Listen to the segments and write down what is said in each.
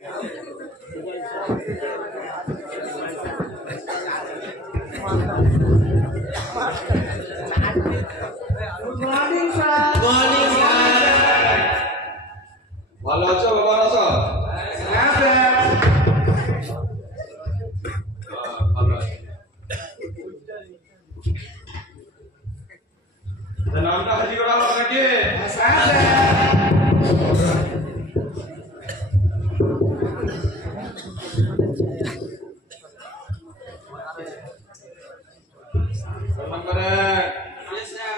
ভালো আছো বাবা? আছো? হ্যাঁ স্যার। ভালো আছি। নামটা হাজির করা হলো নাকি? Sir sir. Number 1। Yes, sir.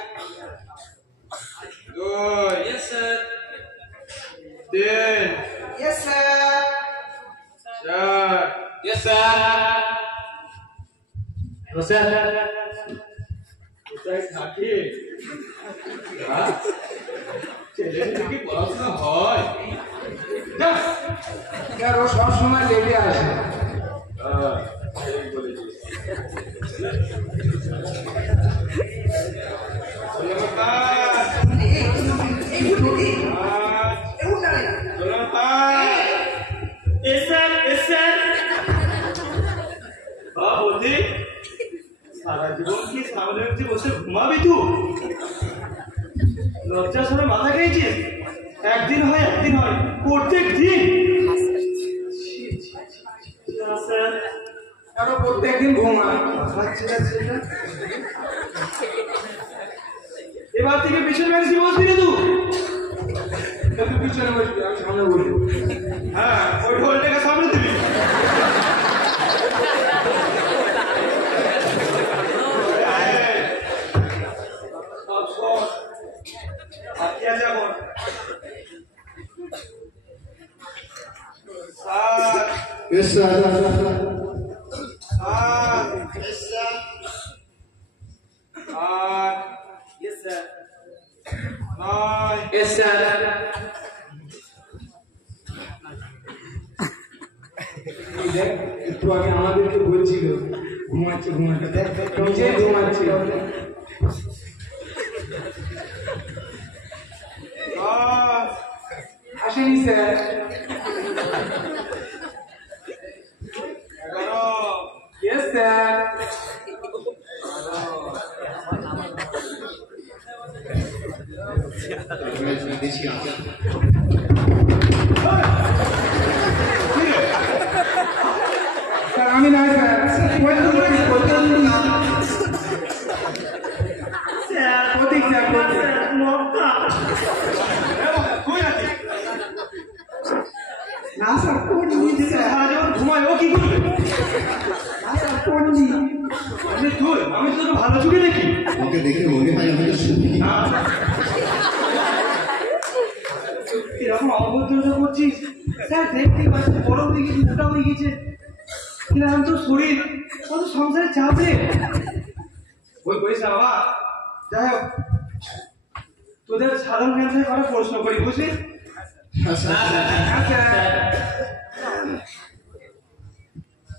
2, Yes, sir. 3, Yes sir. 4, Yes, sir. Yes sir. কোথায় থাকি? ছেলেদের কি পড়াশোনা হয়? না, স্যার ও সব সময় লেটে আসে। ঠিক বলেছিস। Yes, sir. Yes, sir. বলতি সারা জীবন কি সামনে উঠে বসে ঘুমাবি তুই? লজ্জা সরে মাথা খেয়েছিস? একদিন হয় প্রত্যেক দিন। Sir. আরো প্রত্যেকদিন ঘুমায়। এবার থেকে পিছনে বেঞ্চে বসবি না তুই? তুই পিছনে বসবি, আমি সামনে বসবো। হ্যাঁ, ওই ঢোলটাকে সামনে দিবি। সব শোন। আর কি আছে এখন? Sir, Yes sir. Sir, Yes, sir. 8, Yes, sir. 9, Yes sir. একটু আগে আমাদেরকে বলছিল ঘুমাচ্ছে দেখ নিজে ঘুমাচ্ছে। 10, আসেনি স্যার। 11, Yes sir. স্যার আমি না স্যার। প্রতীক স্যার। তুই আছিস? না স্যার পড়ি স্যার। সারা জীবন ঘুমায়, ও কি করবে? না স্যার পড়ি। আমি তো তোকে ভালো চোখে দেখি। ওকে দেখে মনে হয় আমাদের সুখী। এরকম অভদ্রতা করছিস? স্যার দেখতেই পাচ্ছি বড় হয়ে গেছে, মোটা হয়ে গেছে। কিরকম তোর শরীর, কত সংসারে চাপে। ওই করিস না বাবা। যাই হোক, তোদের সাধারণ জ্ঞান থেকে কটা প্রশ্ন করি, বুঝলি? হ্যাঁ স্যার।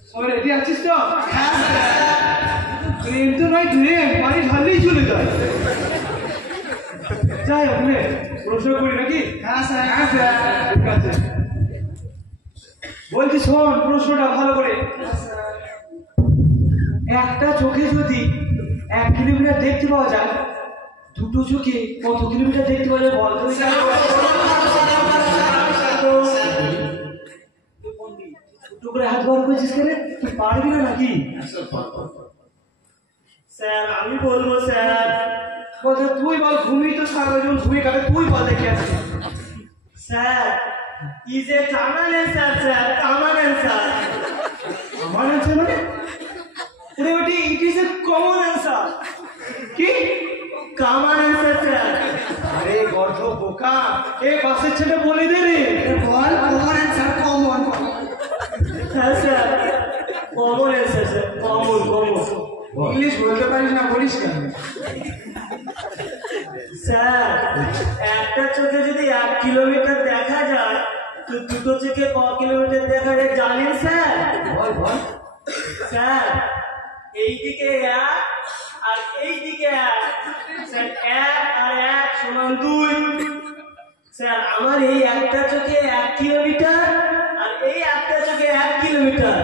সবাই রেডি আছিস তো? ট্রেন তো নয়, ট্রেন পানি ঢাললেই চলে যায়। যাই হোক রে, প্রশ্ন করি নাকি? হ্যাঁ স্যার। হ্যাঁ স্যার। ঠিক আছে, বলছি শোন প্রশ্নটা ভালো করে। একটা চোখে যদি 1 কিলোমিটার দেখতে পাওয়া যায়, দুটো চোখে কত কিলোমিটার দেখতে পাওয়া যায় বল? ছোট করে হাত বার করেছিস কেন? তুই পারবি না নাকি? স্যার আমি বলবো স্যার। কথা তুই বল, ঘুমিয়ে তো সারা জীবন ঘুমিয়ে কাটে, তুই বল দেখে আছে। Sir is a common answer sir, common answer. আমার আছে মানে আরে বেটি it is a common answer. কি? Common answer sir. আরে গর্ধ বোকা, এ বাসের ছেলে বলে দে রে। বল কমন অ্যান্সার কমন। হ্যাঁ sir common answer sir, common common. English বলতে পারিস না, বলিস কেন? স্যার একটা চোখে যদি 1 কিলোমিটার দেখা যায়, তো দুটো চোখে ক কিলোমিটার দেখা যায় জানেন স্যার? বল বল। স্যার এইদিকে 1 আর এইদিকে 1, স্যার 1 আর 1 সমান 2। স্যার আমার এই একটা চোখে 1 কিলোমিটার আর এই kilometre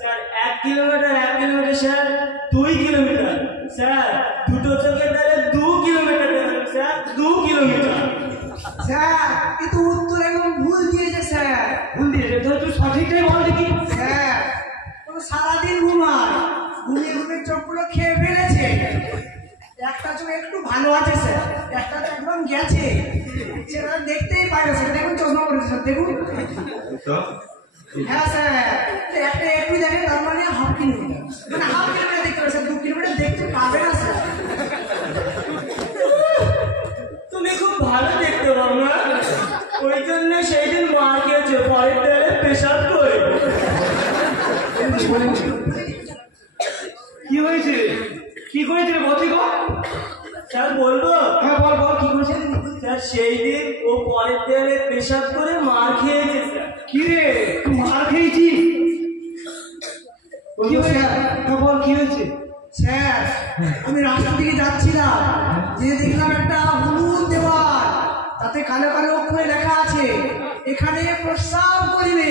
sir. 1 kilometre sir 2 kilometre sir. দুটো চোখের দ্বারা 2 কিলোমিটার দেখালো স্যার, 2 কিলোমিটার। স্যার কিন্তু উত্তর একদম ভুল দিয়েছে স্যার। ভুল দিয়েছে তো, তুই সঠিকটাই বল দেখি। স্যার ও সারাদিন ঘুমায়, ঘুমিয়ে ঘুমিয়ে চোখগুলো খেয়ে ফেলেছে। একটা চোখ একটু ভালো আছে স্যার, একটা তো একদম গেছে, সেটা দেখতেই পাই না স্যার। দেখুন চশমা পড়েছে স্যার, দেখুন। হ্যাঁ স্যার, একটা একটু দেখে তার মানে হাফ কিলোমিটার, মানে হাফ কিলোমিটার দেখতে পাবে স্যার, 2 কিলোমিটার দেখতে পাবে না স্যার। তুমি খুব ভালো দেখতে পাও না, ওই জন্য সেই দিন মার খেয়েছে, পরের তেলে পেশাব করে। কি হয়েছে, কি করেছে রে বলছি গো? স্যার বলবো? হ্যাঁ বল বল, কি করেছে? স্যার সেই দিন ও পরের তেলে পেশাব করে মার খেয়েছে স্যার। কি রে, তুই মার খেয়েছিস? কি হয়েছে? হ্যাঁ বল, কি হয়েছে? স্যার আমি রাস্তা দিকে যাচ্ছিলাম, যে দেখলাম একটা হলুদ দেওয়াল, তাতে কালো কালো অক্ষরে লেখা আছে, এখানে প্রস্রাব করিবে,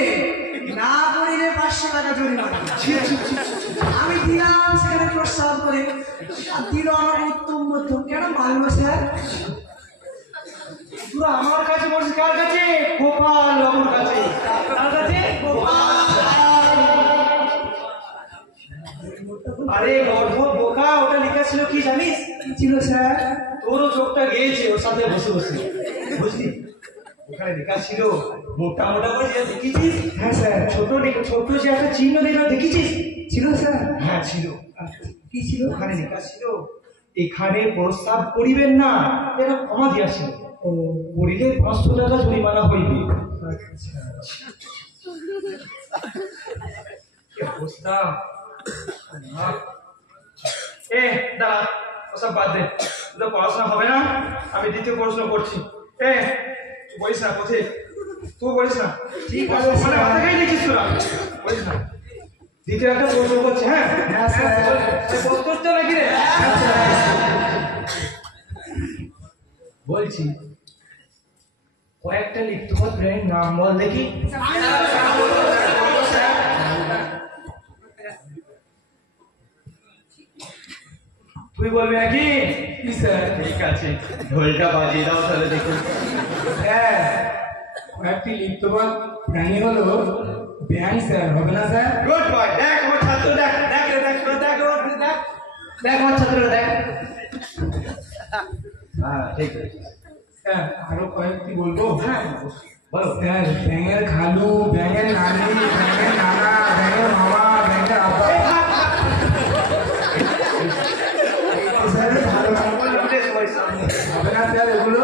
না করিলে 500 টাকা জরিমানা। আমি দিলাম সেখানে প্রস্রাব করে, আর দিল আমার উত্তম মধ্যম। কেন মানলো স্যার? তুই আমার কাছে বলছিস, কার কাছে? গোপাল বাবুর কাছে। কার কাছে? আরে গর্ভ বোকা, ওটা লেখা ছিল কি জানিস? কি ছিল স্যার? তোরও চোখটা গিয়েছে ওর সাথে বসে বসে, বুঝলি? ওখানে লেখা ছিল মোটা মোটা করে, যেটা দেখেছিস? হ্যাঁ স্যার। ছোট ছোট যে একটা চিহ্ন দিল, দেখেছিস? ছিল স্যার? হ্যাঁ ছিল। কি ছিল? ওখানে লেখা ছিল এখানে প্রস্তাব করিবেন না, এটা ক্ষমা দিয়াছিল। ও করিলে 500 টাকা জরিমানা হইবে। কি অবস্থা! এ দাঁড়া, ওসব বাদ দে, তোদের পড়াশোনা হবে না, আমি দ্বিতীয় প্রশ্ন করছি। এ তুই বলিস না, কোথায় তুই বলিস না, ঠিক আছে মানে মাথা খাই দেখিস তোরা, বলিস না। দ্বিতীয় একটা প্রশ্ন করছি। হ্যাঁ হ্যাঁ স্যার। প্রস্তুত তো নাকি রে? বলছি কয়েকটা লিখতে হবে, নাম বল দেখি। তুই বলবি নাকি? স্যার ঠিক আছে, ঢোলটা বাজিয়ে দাও তাহলে দেখুন। স্যার কয়েকটি লিপ্তবাদ প্রাণী হলো ব্যাং স্যার, হবে না স্যার? গুড বয়, দেখ আমার ছাত্র, দেখ দেখ রে, দেখ দেখ দেখ দেখ দেখ আমার ছাত্র, দেখ। হ্যাঁ ঠিক আছে, স্যার আরো কয়েকটি বলবো? হ্যাঁ বলো। স্যার ব্যাঙের খালু, ব্যাঙের নানি, ব্যাঙের নানা, ব্যাঙের মামা, ব্যাঙের আব্বা। স্যার ভালো হবে না স্যার এগুলো?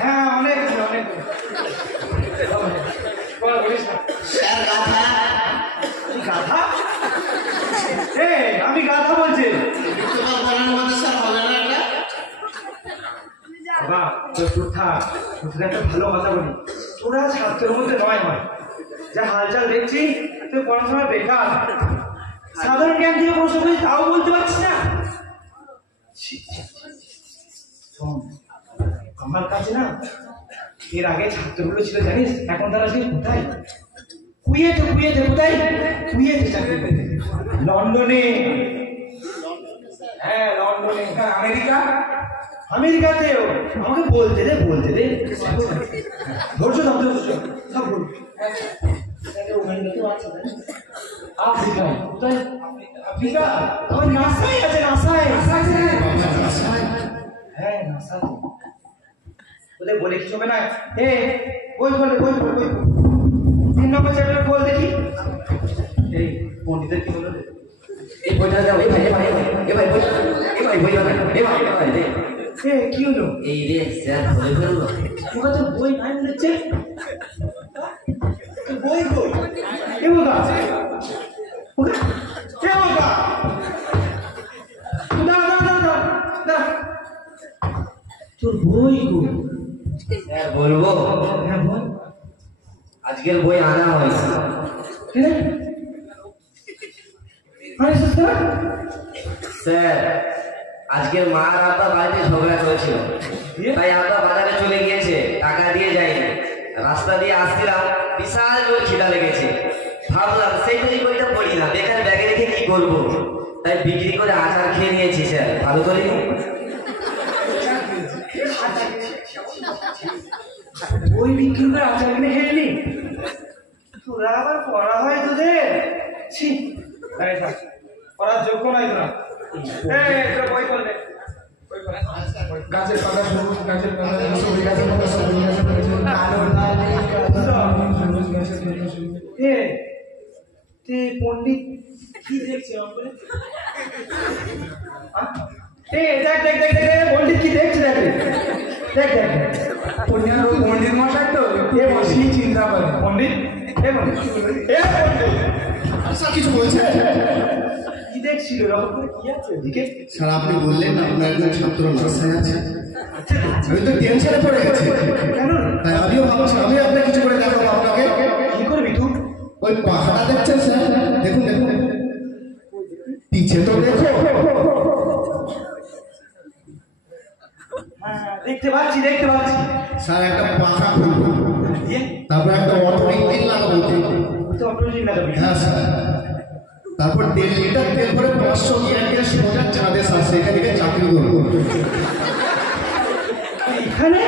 হ্যাঁ অনেক অনেক বল, বলিস না। গাধা? আমি গাধা বলছি। বাবা তোর চুপ থাক, তোদের একটা ভালো কথা বলি, তোরা ছাত্রের মধ্যে নয় হয়, যা হালচাল দেখছি তুই পড়াশোনা বেকার, সাধারণ জ্ঞান দিয়ে প্রশ্ন করি তাও বলতে পারছিস না। শোন, আমার কাছে না এর আগে ছাত্রগুলো ছিল জানিস, এখন তারা সেই কোথায়? কুয়েতে কোথায়? কুয়েতে চাকরি পেতে, লন্ডনে। হ্যাঁ লন্ডনে। আমেরিকা? আমেরিকাতেও। আমাকে বলতে দে ধৈর্য ধর, সব বল। আফ্রিকা কোথায়? আফ্রিকা ওই নাসায় আছে, নাসায়। হ্যাঁ নাসায়। ওদের বলে কিছু হবে না। বই খোল 3 নম্বর চ্যাপ্টার খোল দেখি। এই পণ্ডিতের কি হলো? এই বইটা দাও, এই ভাই কি হলো? এই রে স্যার বলে ফেললো। ওটা তো বই নাই বলেছে। বই কই? এ বাবা, তোর বই কই? স্যার বলবো? হ্যাঁ বল। আজকের বই আনা হয়েছে। স্যার আজকের মা আর আব্বা বাড়িতে ঝগড়া করেছিল, তাই আব্বা বাজারে চলে গিয়েছে, টাকা দিয়ে যায়নি। রাস্তা দিয়ে আসছিলাম, বিশাল জোর খিদা লেগেছে, ভাবলাম সেই করবো, তাই বিক্রি করে আচার খেয়ে নিয়েছি স্যার। ভালো করিনি? বই বিক্রি করে আচার কিনে খেলি? তোরা আবার পড়া হয় তোদের? ছি, আরে থাক, পড়ার যোগ্য নয় তোরা। তোরা বই করলে গাছের পাতা সবুজ, গাছের পাতা সবুজ, গাছের পাতা সবুজ, গাছের পাতা সবুজ, কালো লাল সবুজ, গাছের পাতা সবুজ। পণ্ডিত কি দেখছে আমাকে? দেখ দেখ দেখ দেখ পণ্ডিত কি দেখছে? দেখ দেখ দেখ পণ্ডিত মশাই তো এ বসেই চিন্তা করে। পণ্ডিত কিছু বলছে কি দেখছিল? এরকম করে কি আছে ওদিকে? স্যার আপনি বললেন আপনার একজন ছাত্র নার্সারি আছে, আমি তো টেনশনে পড়ে গেছি। কেন? তাই আমিও ভাবছি আমি আপনার কিছু করে দেখাবো আপনাকে। কি করবি তুই? ওই পাহাড়া দেখছেন স্যার? দেখুন দেখুন পিছে তো দেখো। দেখতে পাচ্ছি দেখতে পাচ্ছি। স্যার একটা পাখা খুলবো, তারপর একটা অটো ইঞ্জিন লাগাবো। তো অটোজিন লাগাবি? হ্যাঁ স্যার। তারপর 1.5 লিটার তেল করে 500 গিয়ার দিয়ে সোজা চাঁদে স্যার সেখান থেকে চাকরি করবো। এখানে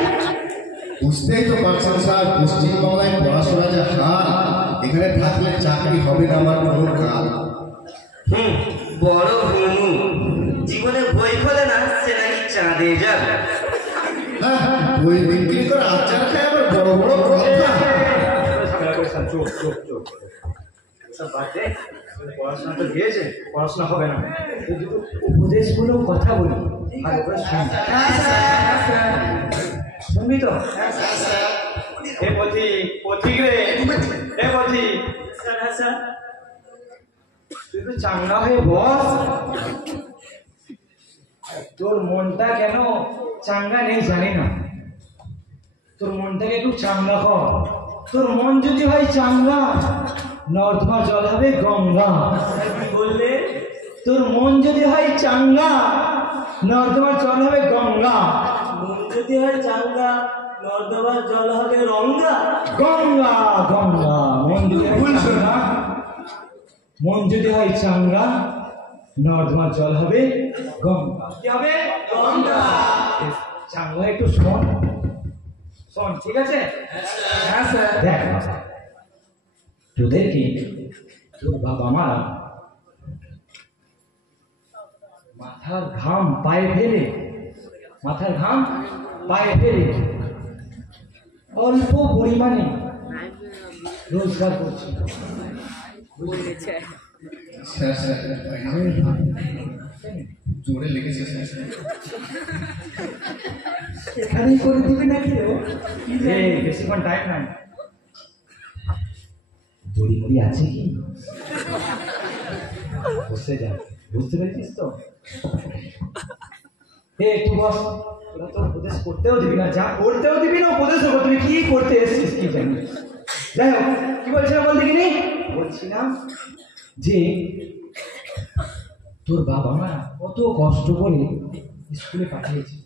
বুঝতেই তো পারছেন স্যার, পশ্চিমবাংলায় পড়াশোনা যে হার, এখানে থাকলে চাকরি হবে না আমার কোনো কাল। বড় হুনু, জীবনে বই খোলে না, সে নাকি চাঁদে যাবে। হ্যাঁ বই বিক্রি করে আচার খায় আবার বড় বড় কথা। চোখ চোখ চোখ সব বাদে, পড়াশোনা তো দিয়েছে, পড়াশোনা হবে না। দুটো উপদেশগুলো কথা বলি, ভালো করে শুনবি তো? এ পথিক রে, এ পথিক, স্যার হ্যাঁ স্যার। তুই তো চাঙ্গা হয়ে বস। তোর মনটা কেন চাঙ্গা নেই জানি না, তোর মনটাকে একটু চাঙ্গা কর। তোর মন যদি হয় চাঙ্গা, নর্দমার জল হবে গঙ্গা। কি বললে? তোর মন যদি হয় চাঙ্গা, নর্দমার জল হবে গঙ্গা। মন যদি হয় চাঙ্গা, নর্দমার জল হবে রঙ্গা। গঙ্গা গঙ্গা। মন যদি হয় চাঙ্গা, মন যদি হয় চাঙ্গা, নর্দমার জল হবে গঙ্গা। কি হবে? গঙ্গা। চাঙ্গা একটু শোন, শোন, ঠিক আছে? হ্যাঁ স্যার। দেখ বাবা, তোদের কি তোর বাবা মা মাথার ঘাম পায়ে ফেলে, মাথার ঘাম পায়ে ফেলে অল্প পরিমাণে রোজগার করছে। স্যার স্যার জোরে লেগেছে স্যার। এখানেই করে দিবি নাকি রে? বেশিক্ষণ টাইম নাই। দড়ি মুড়ি আছে কি? বসে যা, বুঝতে পেরেছিস তো? একটু বস। তোরা তো উপদেশ করতেও দিবি না, যা করতেও দিবি না, উপদেশও করতে দিবি। কি করতে এসেছিস কি জানি। যাই হোক, কি বলছিলাম বলতে কিনি? বলছিলাম যে তোর বাবা মা কত কষ্ট করে স্কুলে পাঠিয়েছে,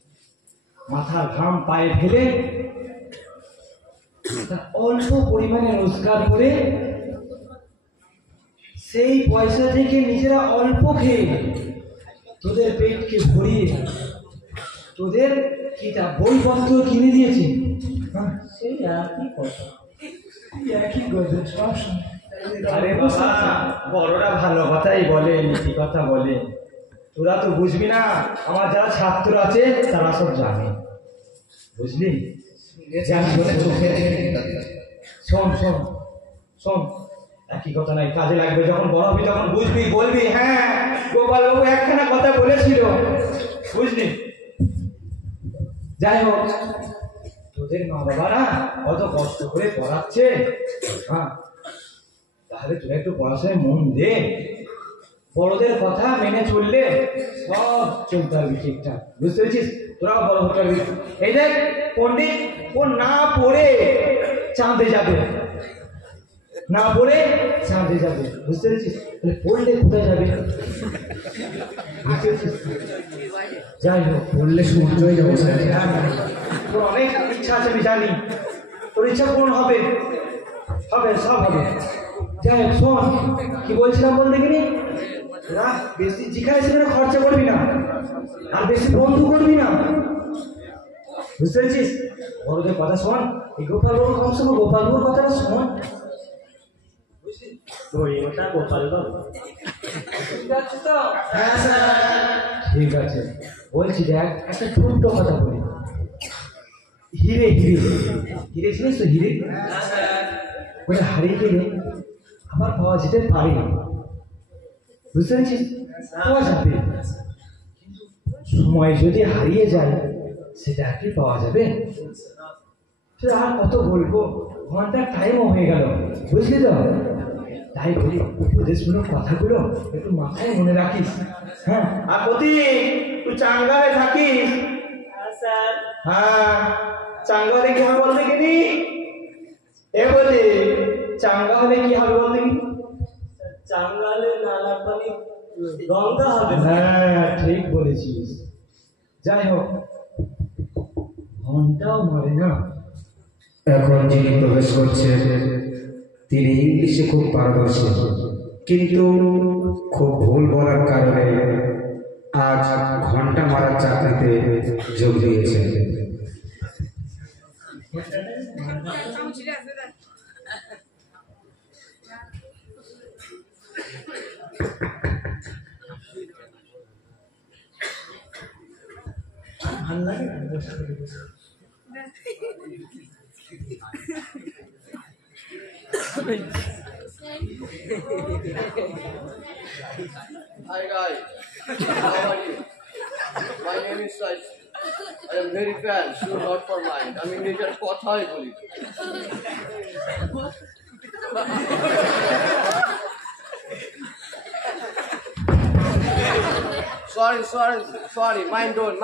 মাথার ঘাম পায়ে ফেলে অল্প পরিমাণে রোজগার করে সেই পয়সা থেকে নিজেরা অল্প খেয়ে তোদের পেটকে ভরিয়ে তোদের কিতাব বইপত্র কিনে দিয়েছে। সেই একই কথা, একই কথা সব সময়। আরে বাবা, বড়রা ভালো কথাই বলে, নীতি কথা বলে, তোরা তো বুঝবি না। আমার যারা ছাত্র আছে তারা সব জানে, বুঝলি? জানি বলে চোখে শোন শোন শোন, একই কথা নাই, কাজে লাগবে। যখন বড় হবি তখন বুঝবি, বলবি হ্যাঁ গোপালবাবু একখানা কথা বলেছিল, বুঝলি? যাই হোক, তোদের মা বাবারা কত কষ্ট করে পড়াচ্ছে, হ্যাঁ, তাহলে তোরা একটু পড়াশোনায় মন দে। বড়দের কথা মেনে চললে সব চলতে পারবি ঠিকঠাক, বুঝতে পেরেছিস? তোরাও বড় হতে পারবি। এই দেখ পণ্ডিত, ও না পড়ে চাঁদে যাবে, না পড়ে চাঁদে যাবে, বুঝতে পেরেছিস? তাহলে পড়লে কোথায় যাবে? বুঝতে পেরেছিস? যাই হোক, বললে সূর্য হয়ে যাবো স্যার। তোর অনেক ইচ্ছা আছে আমি জানি, তোর ইচ্ছা পূরণ হবে, হবে, সব হবে। যাই হোক, শোন কি বলছিলাম বল দেখিনি। না বেশি যেখানে সেখানে খরচা করবি না, আর বেশি বন্ধু করবি না, বুঝতে পেরেছিস? বড়দের কথা শোন, এই গোপালবাবু কমসে কম গোপালবাবুর কথাটা শোন। ওটা গোপাল বাবু। হ্যাঁ স্যার ঠিক আছে। বলছি দেখ একটা ছোট্ট কথা বলি, হিরে হিরে হিরে ছিলিস তো হিরে, ওটা হারিয়ে গেলে আবার পাওয়া যেতে পারে না, বুঝতে পেরেছিস? পাওয়া যাবে, সময় যদি হারিয়ে যায় সেটা কি পাওয়া যাবে? সে আর কত বলবো, ঘন্টার টাইমও হয়ে গেল, বুঝলি তো? তাই বলি উপদেশমূলক কথাগুলো একটু মাথায় মনে রাখিস। হ্যাঁ আর প্রতি তুই চাঙ্গালে থাকিস। হ্যাঁ স্যার। হ্যাঁ চাঙ্গা হলে কি হবে বলতে কিনি? এ বলি চাঙ্গা হলে কি হবে বলতে কিনি? চাঙ্গালে নালা পানি গঙ্গা হবে। হ্যাঁ ঠিক বলেছিস। যাই হোক ঘন্টাও মরে না। এখন যিনি প্রবেশ করছেন তিনি ইংলিশে খুব পারদর্শী, কিন্তু খুব ভুল বলার কারণে আজ ঘন্টা মারার চাকরিতে যোগ দিয়েছেন। ভাল লাগে না? Hi guys, how are you? My name is Sai. I am very fan, sure not for mine. I mean, নিজের কথাই বলি। Sorry, mind on.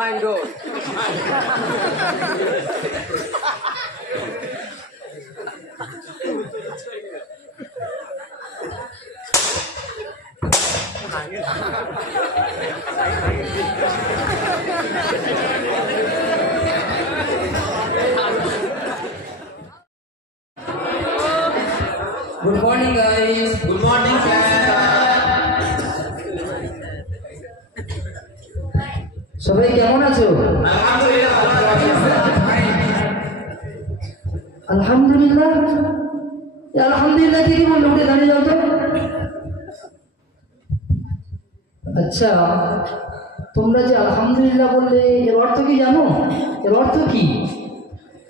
Good morning, guys. Good morning, sir. সবাই কেমন আছো? আলহামদুলিল্লাহ ভালো আছি স্যার। আলহামদুলিল্লাহ। আলহামদুলিল্লাহ কি বললো? উঠে দাঁড়িয়ে যাও তো। আচ্ছা, তোমরা যে আলহামদুলিল্লাহ বললে এর অর্থ কি জানো? এর অর্থ কি?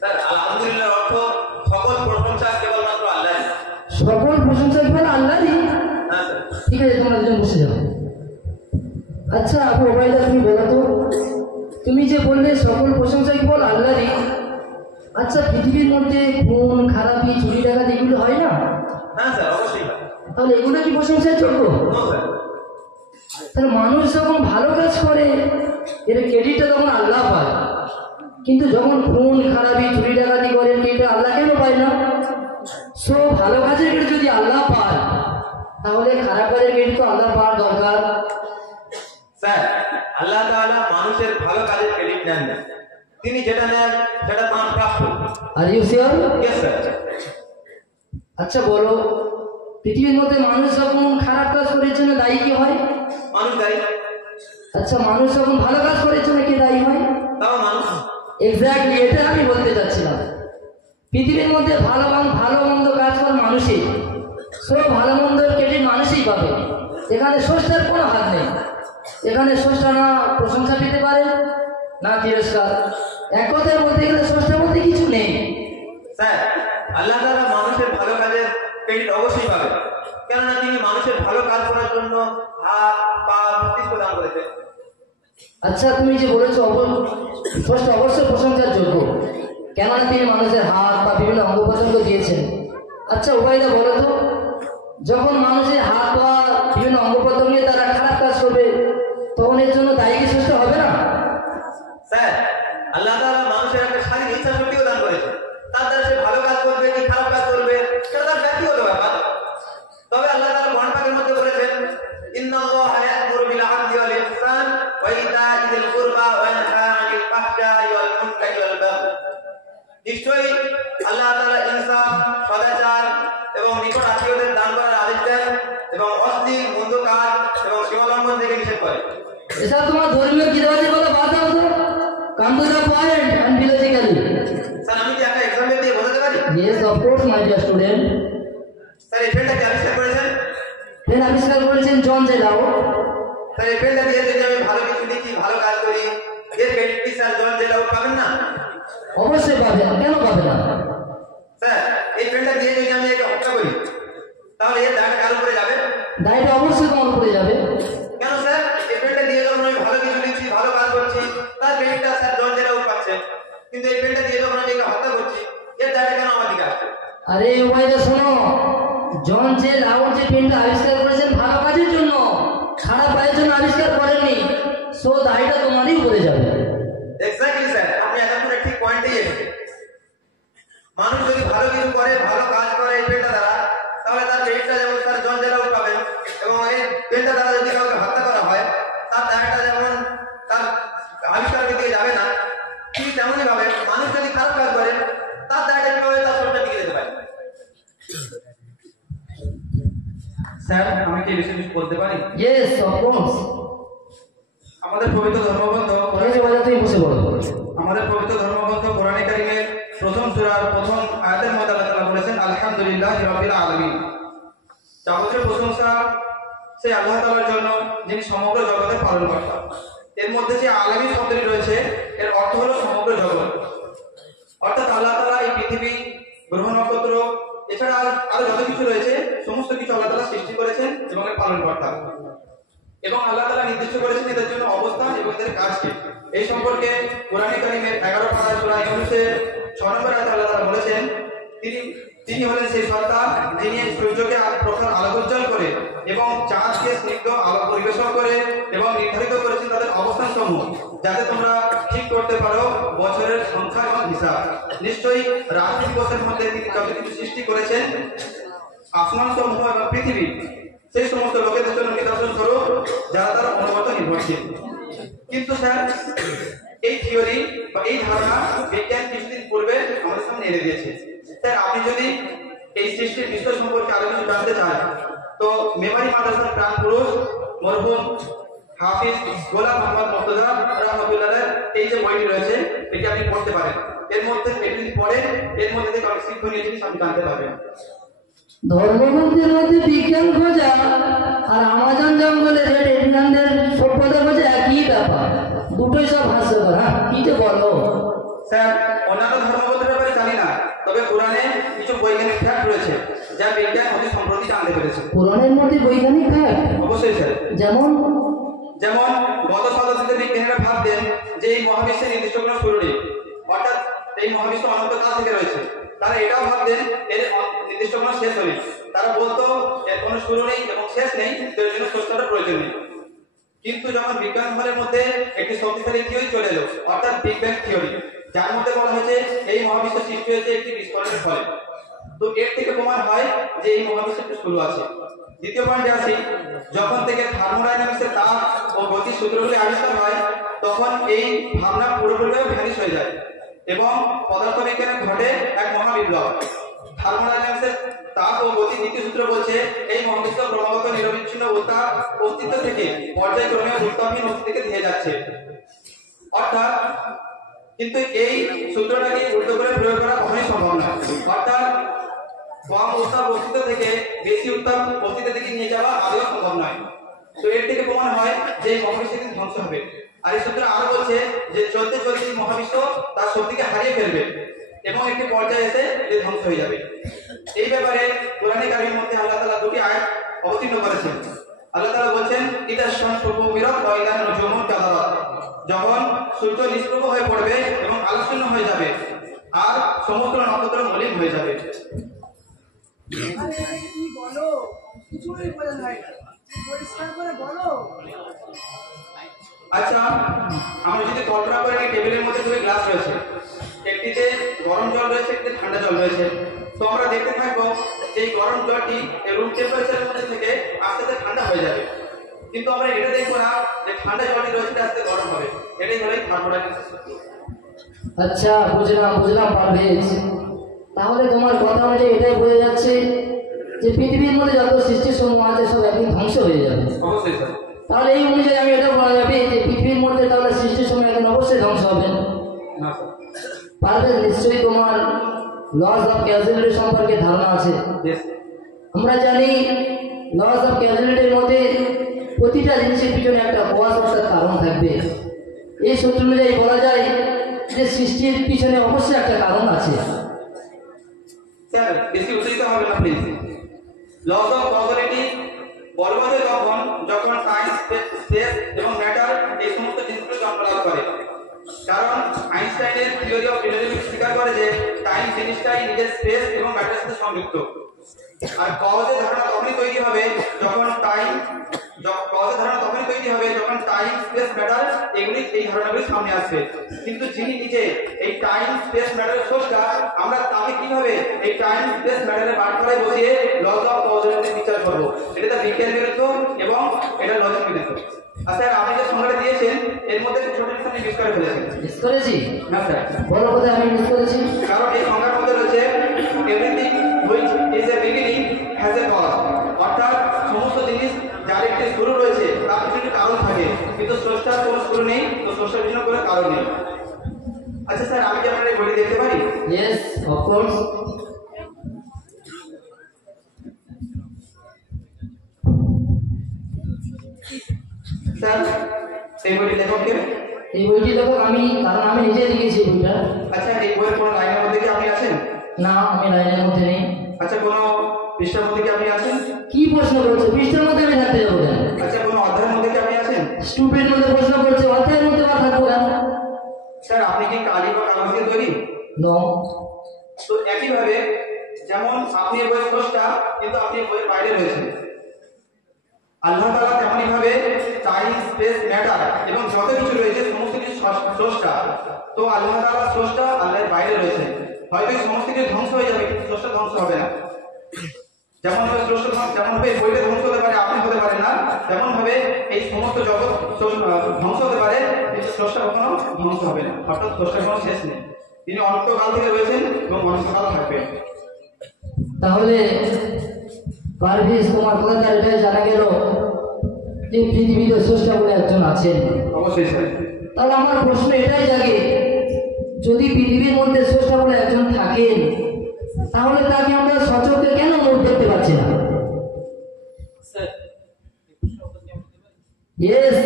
স্যার আলহামদুলিল্লাহ অর্থ সকল প্রশংসা কেবলমাত্র আল্লাহর। সকল প্রশংসা কেবল আল্লাহরই। হ্যাঁ স্যার। ঠিক আছে, তোমরা দুজন বসে যাও। আচ্ছা আবু ওবায়দা, তুমি বলো তো, তুমি যে বললে সকল প্রশংসা কেবল আল্লাহরই, আচ্ছা পৃথিবীর মধ্যে খুন খারাপি চুরি ডাকাতি এগুলো হয় না? হ্যাঁ স্যার অবশ্যই। তাহলে এগুলো কি প্রশংসার যোগ্য? No sir. তাহলে মানুষ যখন ভালো কাজ করে এর ক্রেডিটটা তখন আল্লাহ পায়, কিন্তু যখন খুন খারাপি চুরি ডাকাতি করে ক্রেডিট আল্লাহ কেন পায় না? সো ভালো কাজের ক্রেডিট যদি আল্লাহ পায় তাহলে খারাপ কাজের ক্রেডিট তো আল্লাহ পাওয়ার দরকার। স্যার আল্লাহ তাআলা মানুষের ভালো কাজের ক্রেডিট নেন না, তিনি যেটা নেন সেটা তাঁর প্রাপ্য। Are you sure? Yes sir. আচ্ছা বলো, পৃথিবীর মধ্যে মানুষ যখন খারাপ কাজ করার জন্য দায়ী কি হয়? মানুষ দায়ী। আচ্ছা মানুষ যখন ভালো কাজ করার জন্য কে দায়ী হয়? তাও মানুষ। এক্স্যাক্টলি এটা আমি বলতে চাচ্ছিলাম। পৃথিবীর মধ্যে ভালো মন্দ কাজ করে মানুষই, সব ভালো মন্দের ক্রেডিট মানুষই পাবে। এখানে স্রষ্টার কোনো হাত নেই। এখানে স্রষ্টা না প্রশংসা পেতে পারে না তিরস্কার। এক কথায় বলতে গেলে স্রষ্টা বলতে কিছু নেই। স্যার আল্লাহ তাআলা মানুষের ভালো কাজের ক্রেডিট অবশ্যই পাবে, কেননা তিনি মানুষের ভালো কাজ করার জন্য হাত পা মস্তিষ্ক দান করেছেন। আচ্ছা তুমি যে বলেছো স্রষ্টা অবশ্যই প্রশংসার যোগ্য, কেননা তিনি মানুষের হাত বা বিভিন্ন অঙ্গ প্রত্যঙ্গ দিয়েছেন। আচ্ছা উপায়টা বলো তো, যখন মানুষের হাত বা বিভিন্ন অঙ্গ প্রত্যঙ্গে তারা খারাপ কাজ করবে তখন এর জন্য দায়ী কি স্রষ্টা হবে না? স্যার আল্লাহ তাআলা মানুষের একটা শারীরিক ইচ্ছা শক্তিও দান করেছেন, তার দ্বারা সে ভালো কাজ করবে কি খারাপ কাজ করবে সেটা তার ব্যক্তিগত ব্যাপার। তবে আল্লাহ তাআলা কোরআন পাকের মধ্যে বলেছেন, ইন্নাল্লাহা ইয়া'মুরু বিল 'আদলি ওয়াল ইহসান ওয়া ইতা'i যিল কুরবা ওয়া ইয়ানহা 'আনিল ফাহশাই ওয়াল মুনকারি ওয়াল বাগই। নিশ্চয়ই আল্লাহ তাআলা ইনসাফ, সদাচার এবং নিকট আত্মীয়দের দান করার আদেশ দেন এবং এসব তোমার ধর্মীয় গীতাবাজি বলে বাদ দাও তো। Come to the point and philosophically. Sir আমি কি একটা এক্সাম দিয়ে বোঝাতে পারি? Yes of course my dear student. Sir এই পেনটা কি আবিষ্কার করেছেন? পেন আবিষ্কার করেছেন জন জে লাও। স্যার এই পেনটা দিয়ে যদি আমি ভালো কিছু লিখি, ভালো কাজ করি, এর ক্রেডিট কি স্যার জন জে লাও পাবেন না? অবশ্যই পাবেন, কেন পাবে না? স্যার এই পেনটা দিয়ে যদি আমি একটা হত্যা করি, তাহলে এর দায়টা কার উপরে যাবে? দায়টা অবশ্যই তোমার উপরে যাবে। কেন স্যার? এই পেনটা দিয়ে যখন আমি ভালো কিছু লিখছি, ভালো কাজ করছি, তার ক্রেডিটটা স্যার জন জে লাও পাচ্ছে। কিন্তু এই পেনটা দিয়ে যখন আমি হত্যা করছি, এর দায়টা কেন আমার দিকে আসবে? আরে ওয়াইদা শোনো, জন জে লাও যে পেনটা আবিষ্কার করেছেন ভালো কাজের জন্য, খারাপ কাজের জন্য আবিষ্কার করেননি। সো দায়টা তোমারই উপরে যাবে। এক্স্যাক্টলি স্যার, আপনি এতক্ষণ ঠিক পয়েন্টেই এসেছেন। মানুষ যদি ভালো কিছু করে, ভালো কাজ করে এই পেনটা দ্বারা, তাহলে তার ক্রেডিটটা যেমন স্যার জন জে লাও পাবেন, এবং এই পেনটা দ্বারা যদি কাউকে হত্যা করা হয়, তার দায়টা যেমন তার আবিষ্কারকে দিয়ে যাবে না, ঠিক তেমনই ভাবে মানুষ যদি খারাপ কাজ করে, তার দায়টা কিভাবে তার শরীরটা দিকে যেতে পারে। স্যার আমি কি বেশি কিছু বলতে পারি? Yes of course. আমাদের পবিত্র ধর্মগ্রন্থ তুমি বসে বলো। আমাদের পবিত্র ধর্মগ্রন্থ কোরআনে কারিমের প্রথম সূরার প্রথম আয়াতের মধ্যে আল্লাহ তাআলা বলেছেন আলহামদুলিল্লাহি রাব্বিল আলামিন। যাবতীয় প্রশংসা সেই আল্লাহ তাআলার জন্য যিনি সমগ্র জগতের পালনকর্তা। এর মধ্যে যে আলামিন শব্দটি রয়েছে এর অর্থ হলো সমগ্র জগৎ। অর্থাৎ আল্লাহ তাআলা এই পৃথিবী, গ্রহ নক্ষত্র এছাড়া আরো যত কিছু রয়েছে সমস্ত কিছু আল্লাহ তাআলা সৃষ্টি করেছেন এবং এর পালনকর্তা। এবং আল্লাহ তাআলা নির্দিষ্ট করেছেন এদের জন্য অবস্থান এবং এদের কাজকে। এই সম্পর্কে কোরআনে কারিমের 11 পারা সূরা ইউনূসের 6 নম্বর আয়াতে আল্লাহ তাআলা বলেছেন, তিনি হলেন সেই সত্তা যিনি সূর্যকে প্রখর আলোকোজ্জ্বল করে এবং চাঁদকে স্নিগ্ধ আলো পরিবেশন করে এবং নির্ধারিত করেছেন তাদের অবস্থান সমূহ, যাতে তোমরা ঠিক করতে পারো বছরের সংখ্যা এবং হিসাব। নিশ্চয়ই রাত্রি দিবসের মধ্যে তিনি যত কিছু সৃষ্টি করেছেন, আসমান সমূহ এবং পৃথিবী, সেই সমস্ত লোকেদের জন্য নিদর্শন স্বরূপ যারা তার অনুগত নির্ভরশীল। কিন্তু স্যার এই থিওরি বা এই ধারণা বিজ্ঞান কিছুদিন পূর্বে আমাদের সামনে এনে দিয়েছে। স্যার আপনি যদি এই সৃষ্টির বিষয় সম্পর্কে আরো কিছু জানতে চান, তো মেমারি মাদ্রাসার প্রাণ পুরুষ মরহুম হাফিজ গোলাম মোহাম্মদ মুর্তজা রাহমাতুল্লাহ এই যে বইটি রয়েছে এটি আপনি পড়তে পারেন। এর মধ্যে এটি পড়ে এর মধ্যে থেকে অনেক শিক্ষণীয় জিনিস আপনি জানতে পারবেন। ধর্মগ্রন্থের মধ্যে বিজ্ঞান খোঁজা আর আমাজন জঙ্গলে রেড এলিফ্যান্টের সভ্যতা খোঁজা একই ব্যাপার, দুটোই সব হাস্যকর। হ্যাঁ কি যে বলো। স্যার অন্যান্য ধর্মগ্রন্থের ব্যাপারে জানি না, তবে কোরআনে কিছু বৈজ্ঞানিক ফ্যাক্ট রয়েছে যা বিজ্ঞান অতি সম্প্রতি জানতে পেরেছে। কোরআনের মধ্যে বৈজ্ঞানিক ফ্যাক্ট? অবশ্যই স্যার। যেমন গত শতাব্দীতে বিজ্ঞানীরা ভাবতেন যে এই মহাবিশ্বের নির্দিষ্ট কোনো শুরু নেই, অর্থাৎ এই মহাবিশ্ব অনন্তকাল থেকে রয়েছে। তারা এটাও ভাবতেন এর নির্দিষ্ট কোনো শেষ নেই। তারা বলতো এর কোনো শুরু নেই এবং শেষ নেই, এর জন্য স্রষ্টার প্রয়োজন নেই। কিন্তু যখন বিজ্ঞান মহলের মধ্যে একটি শক্তিশালী থিওরি চলে এলো, অর্থাৎ বিগ ব্যাং থিওরি, যার মধ্যে বলা হয়েছে এই মহাবিশ্ব সৃষ্টি হয়েছে একটি বিস্ফোরণের ফলে, তো এর থেকে প্রমাণ হয় যে এই মহাবিশ্বের শুরু আছে। দ্বিতীয় পয়েন্টে আসি, যখন থেকে থার্মোডাইনামিক্সের তাপ ও গতির সূত্রগুলি আবিষ্কার হয়, তখন এই ভাবনা পুরোপুরিভাবে ভ্যানিশ হয়ে যায় এবং পদার্থবিজ্ঞানে ঘটে এক মহাবিপ্লব। থার্মোডাইনামিক্সের তাপ ও গতির নীতি সূত্র বলছে এই মহাবিশ্ব ক্রমাগত নিরবিচ্ছিন্ন উত্তাপ অস্তিত্ব থেকে পর্যায়ক্রমে উত্তাপহীন অস্তিত্বে ধেয়ে যাচ্ছে। অর্থাৎ কিন্তু এই সূত্রটাকে উল্টো করে প্রয়োগ করা কখনোই সম্ভব নয়। অর্থাৎ কম উত্তাপ অস্তিত্ব থেকে বেশি উত্তাপ অস্তিত্বের দিকে নিয়ে যাওয়া আদৌ সম্ভব নয়। তো এর থেকে প্রমাণ হয় যে মহাবিশ্ব কিন্তু ধ্বংস হবে। আর এই সূত্র আরো বলছে যে চলতে চলতে মহাবিশ্ব তার শক্তিকে হারিয়ে ফেলবে এবং একটি পর্যায়ে এসে যে ধ্বংস হয়ে যাবে। এই ব্যাপারে কোরআনে কারিমের মধ্যে আল্লাহ তাআলা দুটি আয়াত অবতীর্ণ করেছেন। আল্লাহ তাআলা বলেন ইদাশ শামসু কুবিরাত ওয়া ইদান নুজুমু কাদারাত, যখন সূর্য নিষ্প্রভ হয়ে পড়বে এবং আলোশূন্য হয়ে যাবে আর সমুদ্র নক্ষত্র মলিন হয়ে যাবে। আরে কি বলো, কিছুই বোঝা যায় না, পরিষ্কার করে বলো। আচ্ছা, আমরা যদি কল্পনা করি টেবিলের মধ্যে দুই গ্লাস রয়েছে, একটিতে গরম জল রয়েছে, একটিতে ঠান্ডা জল রয়েছে। তো আমরা দেখতে থাকবো যে এই গরম জলটি রুম টেম্পারেচারের মধ্যে থেকে আস্তে আস্তে ঠান্ডা হয়ে যাবে, কিন্তু আমরা এটা দেখবো না যে ঠান্ডা জলটি রয়েছে আস্তে গরম হবে। এটাই হলো থার্মোডাইনামিক্স সূত্র। আচ্ছা বুঝলাম পারভেজ। তাহলে তোমার কথা অনুযায়ী এটাই বোঝা যাচ্ছে যে পৃথিবীর মধ্যে যত সৃষ্টি সমূহ আছে সব একদিন ধ্বংস হয়ে যাবে। অবশ্যই স্যার। তাহলে এই অনুযায়ী আমি এটা বলা যাবে যে লস অফ ক্যাজুয়ালিটি সম্পর্কে ধারণা আছে। আমরা জানি লস অফ ক্যাজুয়ালিটির মধ্যে প্রতিটা জিনিসের পিছনে একটা কজ অর্থাৎ কারণ থাকবে। এই সূত্র অনুযায়ী বলা যায় যে সৃষ্টির পিছনে অবশ্যই একটা কারণ আছে। স্যার বেশি উত্তেজিত হবে না প্লিজ। লস অফ কজুয়ালিটি বলবো যে যখন টাইম, স্পেস এবং ম্যাটার এই সমস্ত জিনিসগুলো জন্ম লাভ করে। কারণ আইনস্টাইনের থিওরি অফ রিলেটিভিটি স্বীকার করে যে টাইম জিনিসটাই নিজের স্পেস এবং ম্যাটারের সাথে সংযুক্ত। আর কজের ধারণা তখনই তৈরি হবে যখন টাইম, স্পেস ম্যাটার এই ধারণাগুলি সামনে আসবে। কিন্তু যিনি নিজে এই টাইম স্পেস ম্যাটারের স্রষ্টা, আমরা তাকে কিভাবে এই টাইম স্পেস ম্যাটারের বাটখারায় বসিয়ে লস অফ কজুয়ালিটি বিচার করবো? এটা তো বিজ্ঞান বিরুদ্ধ এবং এটা লজিক বিরুদ্ধ। আচ্ছা, আপনি যে সংজ্ঞাটা দিয়েছেন এর মধ্যে ছোট কিছু আপনি মিস করে ফেলেছেন। মিস করেছি? হ্যাঁ স্যার। বলো কোথায় আমি মিস করেছি? কারণ এই সংজ্ঞার মধ্যে রয়েছে everything which is a beginning has a cause, অর্থাৎ সমস্ত জিনিস যার একটি শুরু রয়েছে তার পিছনে কারণ থাকে, কিন্তু স্রষ্টার কোনো শুরু নেই, তো স্রষ্টার পিছনে কোনো কারণ নেই। আচ্ছা স্যার, আমি কি আপনার এই বই দেখতে পারি? Yes, of course. স্যার সেই বইটি লেখক কে? এই বইটি লেখক আমি, কারণ আমি নিজে লিখেছি বইটা। আচ্ছা, এই বইয়ের কোনো লাইনের মধ্যে কি আপনি আছেন? না, আমি লাইনের মধ্যে নেই। আচ্ছা, কোনো পৃষ্ঠার মধ্যে কি আপনি আছেন? কি প্রশ্ন করছো? পৃষ্ঠার মধ্যে আমি থাকতে যাবো কেন? আচ্ছা, কোনো অধ্যায়ের মধ্যে কি আপনি আছেন? স্টুডেন্ট মধ্যে প্রশ্ন করছে, অধ্যায়ের মধ্যে বা থাকবো কেন? স্যার আপনি কি কালি বা কাগজ দিয়ে তৈরি? নো। তো একইভাবে যেমন আপনি এই বইয়ের স্রষ্টা, কিন্তু আপনি এই বইয়ের বাইরে রয়েছেন। আল্লাহ তাআলা তেমনি ভাবে টাইম, স্পেস, ম্যাটার এবং যত কিছু রয়েছে সমস্ত কিছু স্রষ্টা। তো আল্লাহ তাআলা স্রষ্টা, আল্লাহর বাইরে রয়েছে। হয়তো এই সমস্ত কিছু ধ্বংস হয়ে যাবে, কিন্তু স্রষ্টা ধ্বংস হবে না। যেমন ভাবে স্রষ্টা যেমন ভাবে বইটা ধ্বংস হতে পারে, আপনি হতে পারেন না, তেমন ভাবে এই সমস্ত জগৎ ধ্বংস হতে পারে, কিন্তু স্রষ্টা কখনো ধ্বংস হবে না। অর্থাৎ স্রষ্টার কোনো শেষ নেই, তিনি অনন্তকাল থেকে রয়েছেন এবং অনন্তকাল থাকবেন। তাহলে পারভেজ, তোমার কথা এটাই জানা গেল যে পৃথিবীতে স্রষ্টা বলে একজন আছেন। অবশ্যই স্যার। তাহলে আমার প্রশ্ন এটাই জাগে, যদি পৃথিবীর মধ্যে স্রষ্টা বলে একজন থাকেন, তাহলে তাকে আমরা সচক্ষে কেন মুখ দেখতে পাচ্ছি না? Sir yes,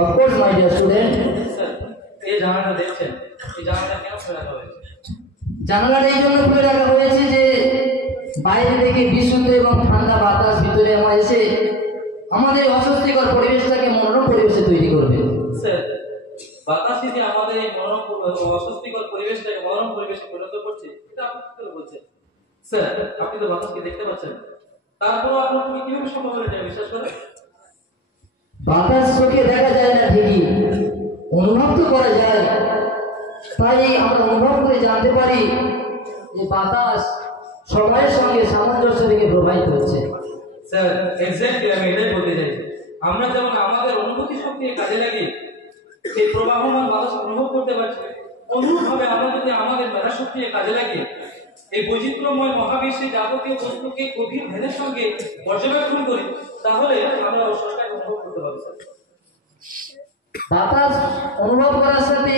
of course my dear student. Sir এই জানালা দেখছেন, এই জানালা কেন খোলা রাখা হয়েছে? জানালাটা এই জন্য খুলে রাখা হয়েছে যে বাইরে থেকে বিশুদ্ধ এবং ঠান্ডা বাতাস ভিতরে আমার এসে আমাদের অস্বস্তিকর পরিবেশটাকে মনোরম পরিবেশে তৈরি করবে। স্যার বাতাসই যে আমাদের এই মনোরম অস্বস্তিকর পরিবেশটাকে মনোরম পরিবেশে পরিণত করছে, এটা আপনি কি করে বলছেন? স্যার আপনি তো বাতাসকে দেখতে পাচ্ছেন, তারপরও আপনার তুমি কিভাবে সম্ভব হলে এটা বিশ্বাস করেন? বাতাস চোখে দেখা যায় না ঠিকই, অনুভব তো করা যায়। তাই আমরা অনুভব করে জানতে পারি যে বাতাস সময়ের সঙ্গে সামঞ্জস্য রেখে প্রবাহিত হচ্ছে। স্যার এক্স্যাক্টলি আমি এটাই বলতে চাইছি। আমরা যেমন আমাদের অনুভূতি শক্তিকে কাজে লাগিয়ে এই প্রবাহমান বাতাস অনুভব করতে পারছি, অনুরূপভাবে আমরা যদি আমাদের মেধা শক্তিকে কাজে লাগিয়ে এই বৈচিত্র্যময় মহাবিশ্বে যাবতীয় বস্তুকে গভীর ধ্যানের সঙ্গে পর্যবেক্ষণ করি, তাহলে আমরা স্রষ্টাকে অনুভব করতে পারবো। স্যার বাতাস অনুভব করার সাথে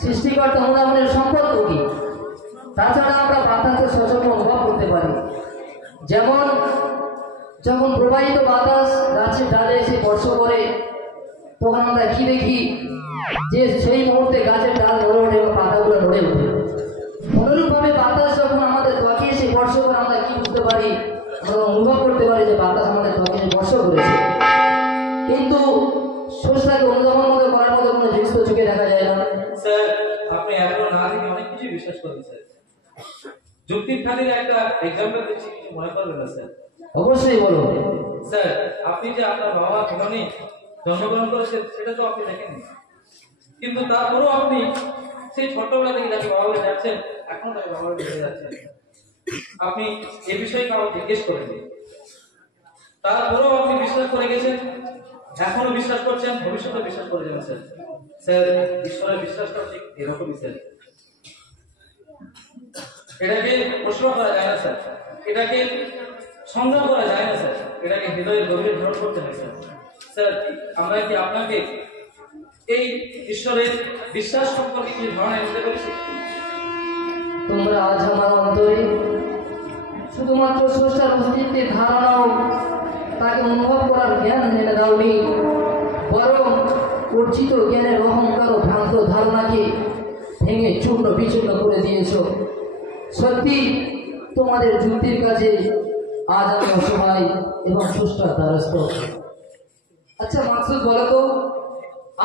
সৃষ্টিকর্তা অনুধাবনের সম্পর্ক কি? তাছাড়া আমরা বাতাসের সচক্ষে অনুভব করতে পারি। যেমন যখন প্রবাহিত বাতাস গাছের ডালে এসে স্পর্শ করে, তখন আমরা কি দেখি যে সেই মুহূর্তে গাছের ডাল নড়ে ওঠে এবং পাতাগুলো নড়ে ওঠে। অনুরূপভাবে বাতাস যখন আমাদের ত্বকে এসে স্পর্শ করে, আমরা কি বুঝতে পারি? আমরা অনুভব করতে পারি যে বাতাস আমাদের ত্বকে স্পর্শ করেছে। কিন্তু স্রষ্টাকে অনুধাবন মতো করার মতো কোনো জিনিস তো চোখে দেখা যায় না। স্যার আপনি এখনো না দেখে অনেক কিছু বিশ্বাস করেন। স্যার যুক্তির খাতিরে একটা এক্সাম্পল দিচ্ছি, কিছু মনে করবেন না স্যার? অবশ্যই বলো। স্যার আপনি যে আপনার বাবা জীবনে জন্মগ্রহণ করেছেন সেটা তো আপনি দেখেননি, কিন্তু তারপরেও আপনি সেই ছোটবেলা থেকে যাকে বাবা বলে যাচ্ছেন, এখন তাকে বাবা বলে যাচ্ছেন। আপনি এ বিষয়ে কাউকে জিজ্ঞেস করেননি, তারপরেও আপনি বিশ্বাস করে গেছেন, এখনো বিশ্বাস করছেন, ভবিষ্যতে বিশ্বাস করে যাবেন। স্যার স্যার ঈশ্বরের বিশ্বাসটা ঠিক এরকমই স্যার। এটাকে প্রশ্ন করা যায় না স্যার, এটাকে সংগ্রাম করা যায় না স্যার, এটাকে হৃদয়ের গভীরে ধারণ করতে হয় স্যার। স্যার আমরা কি আপনাকে এই ঈশ্বরের বিশ্বাস সম্পর্কে কি ধারণা দিতে পেরেছি? তোমরা আজ আমার অন্তরে শুধুমাত্র স্রষ্টার অস্তিত্বের ধারণাও তাকে অনুভব করার জ্ঞান এনে দাওনি, বরং অর্জিত জ্ঞানের অহংকার ও ভ্রান্ত ধারণাকে ভেঙে চূর্ণ বিচূর্ণ করে দিয়েছ। সত্যি তোমাদের যুক্তির কাজে আজ আমি অসহায় এবং স্রষ্টার দ্বারস্থ। আচ্ছা মাকসুদ, বলো তো,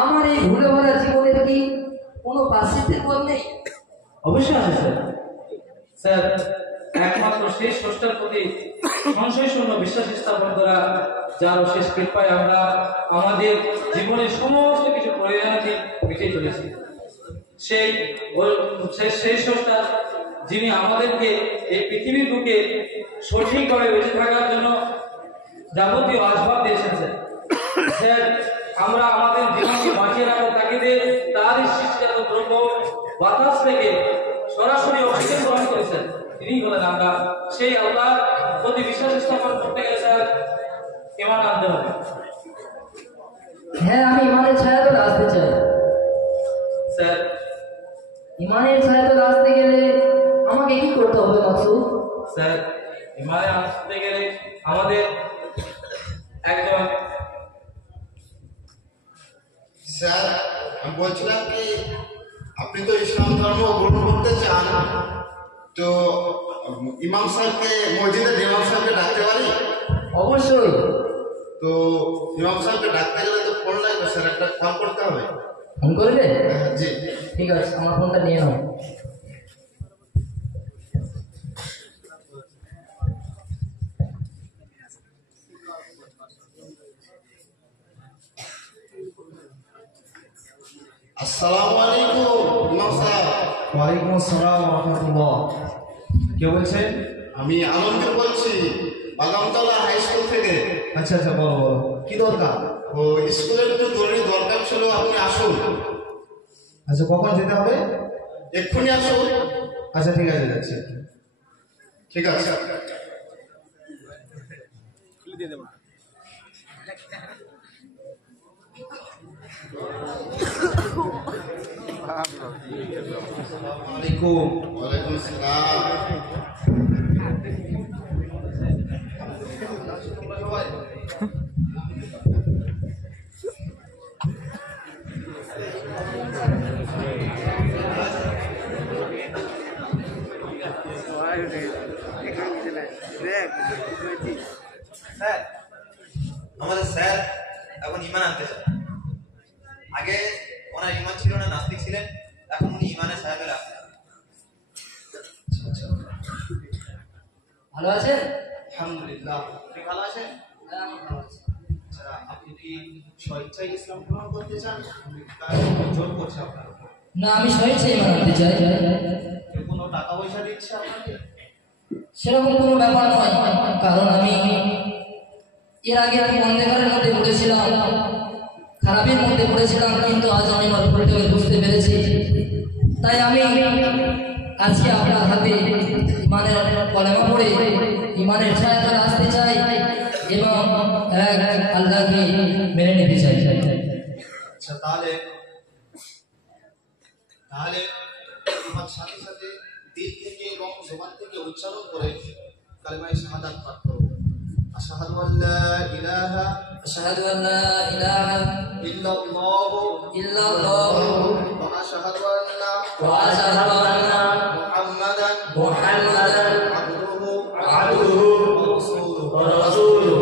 আমার এই ভুলে ভরা জীবনের কি কোনো পার্শ্বিকের পথ নেই? অবশ্যই আছে স্যার। স্যার, একমাত্র সেই স্রষ্টার প্রতি সংশয় শূন্য বিশ্বাস স্থাপন করা, যার শেষ কৃপায় আমরা আমাদের জীবনের সমস্ত কিছু প্রয়োজনাকে মিটিয়ে চলেছি। সেই স্রষ্টা যিনি আমাদেরকে এই পৃথিবীর বুকে সঠিকভাবে বেঁচে থাকার জন্য যাবতীয় আসবাব দিয়েছেন। স্যার, আমরা আমাদের জীবনকে বাঁচিয়ে রাখার তাগিদে তারই সৃষ্টিজাত দ্রব্য বাতাস থেকে সরাসরি অক্সিজেন গ্রহণ করেছেন। তিনি হলেন আমরা। সেই আল্লাহ প্রতি বিশ্বাস স্থাপন করতে গেলে স্যার ঈমান আনতে হবে। হ্যাঁ, আমি ইমানের ছায়াতলে আসতে চাই। স্যার, ইমানের ছায়াতলে আসতে গেলে আমাকে কি করতে হবে মাকসুদ? স্যার, ঈমানে আসতে গেলে আমাদের একজন স্যার, আমি বলছিলাম কি আপনি তো ইসলাম ধর্ম গ্রহণ করতে চান, তো ইমাম সাহেবকে মসজিদের ইমাম সাহেবকে ডাকতে পারি? অবশ্যই। তো ইমাম সাহেবকে ডাকতে গেলে তো ফোন লাগবে স্যার, একটা কল করতে হবে। ফোন করবে? জি ঠিক আছে, আমার ফোনটা নিয়ে নাও। আসসালামু আলাইকুম ইমাম সাহেব। ওয়ালাইকুম আসসালাম ওয়া রাহমাতুল্লাহ। কে বলছেন? আমি আলমগীর বলছি, বাদামতলা হাই স্কুল থেকে। আচ্ছা আচ্ছা, বলো বলো, কি দরকার? ও স্কুলের একটু জরুরি দরকার ছিল, আপনি আসুন। আচ্ছা, কখন যেতে হবে? এক্ষুনি আসুন। আচ্ছা ঠিক আছে, যাচ্ছি। ঠিক আছে। ওয়ালাইকুম। ওয়ালাইকুম আসসালাম। স্যার, আমাদের স্যার এখন ঈমান আনতে চান। আগে ওনার ঈমান ছিল না, নাস্তিক ছিলেন, এখন উনি ঈমানের সাহেবের আসছেন। ভালো আছেন? আলহামদুলিল্লাহ। আপনি ভালো আছেন? হ্যাঁ, আমি ভালো আছি। আচ্ছা, আপনি কি স্বেচ্ছায় ইসলাম গ্রহণ করতে চান? তার জোর করছে আপনার উপর? না, আমি স্বেচ্ছায় ইমান আনতে চাই। কেউ কোনো টাকা পয়সা দিচ্ছে আপনাকে? সেরকম কোনো ব্যাপার নয়, কারণ আমি এর আগে অন্ধকারের মধ্যে পড়েছিলাম, খারাপের মধ্যে পড়েছিলাম, কিন্তু আজ আমি আমার ভুলটাকে বুঝতে পেরেছি। তাই আমি আজকে আপনার হাতে ইমানের কলেমা পড়ে ইমানের ছায়াতলে আসতে চাই এবং এক আল্লাহকে মেনে নিতে চাই। আচ্ছা, তাহলে তোমার সাথে সাথে দিল থেকে এবং জবান থেকে উচ্চারণ করে কালেমায়ে শাহাদাত পাঠ করো। আশহাদু আল্লা ইলাহা আশহাদু আল্লা ইলাহা ইল্লাল্লাহু ওয়া আশহাদু আন্না মুহাম্মাদান আবদুহু ওয়া রাসূলুহু।